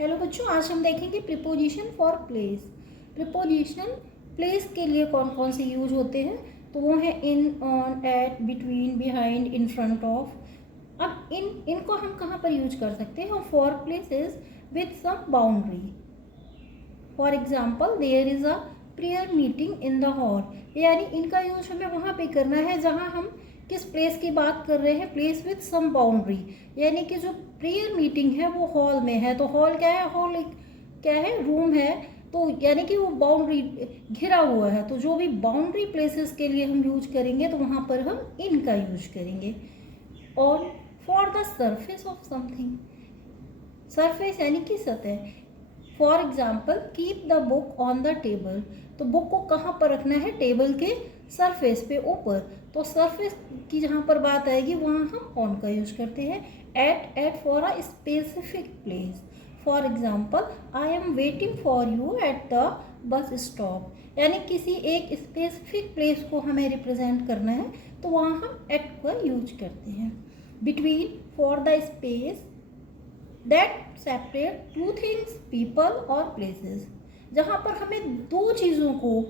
Hello बच्चों, आज हम देखेंगे preposition for place. Preposition place के लिए कौन कौन से यूज होते हैं, तो वो है in, on, at, between, behind, in front of. अब इनको हम कहाँ पर यूज कर सकते हैं? For places with some boundary. For example, there is a prayer meeting in the hall, यानी इनका यूज हमें वहाँ पे करना है जहाँ हम किस प्लेस की बात कर रहे हैं, प्लेस विथ सम बाउंड्री, यानी कि जो प्रेयर मीटिंग है वो हॉल में है। तो हॉल क्या है? हॉल एक क्या है? रूम है। तो यानी कि वो बाउंड्री घिरा हुआ है। तो जो भी बाउंड्री प्लेसेस के लिए हम यूज करेंगे तो वहाँ पर हम इनका यूज करेंगे। और for the surface of something, surface यानी कि सतह। For example, keep the book on the table, तो बुक को कहाँ पर रखना है? टेबल के सरफेस पे, ऊपर। तो सरफेस की जहाँ पर बात आएगी वहाँ हम ऑन का यूज करते हैं। At for a specific place. For example, I am waiting for you at the bus stop, यानी किसी एक स्पेसिफिक प्लेस को हमें रिप्रेजेंट करना है तो वहाँ हम एट का यूज करते हैं। Between for the space that separate two things, people और प्लेसेस, जहाँ पर हमें दो चीज़ों को,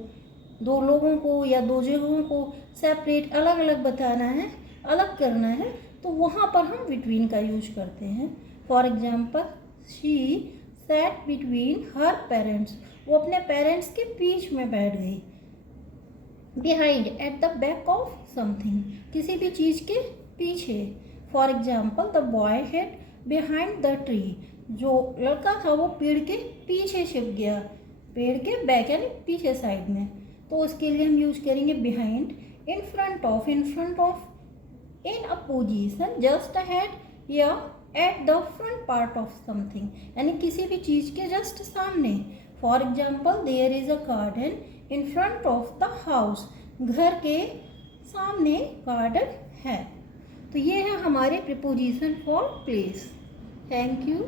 दो लोगों को या दो जगहों को सेपरेट, अलग अलग बताना है, अलग करना है, तो वहाँ पर हम बिटवीन का यूज करते हैं। For example, she set between her parents, वो अपने पेरेंट्स के बीच में बैठ गई। Behind, at the back of something, किसी भी चीज़ के पीछे। For example, the boy head behind the tree, जो लड़का था वो पेड़ के पीछे छिप गया, पेड़ के बैक यानी पीछे साइड में। तो उसके लिए हम यूज करेंगे behind. In front of, in front of, in a position just ahead या at the front part of something, यानी किसी भी चीज के जस्ट सामने। For example, there is a garden in front of the house, घर के सामने गार्डन है। तो ये है हमारे preposition for place. Thank you.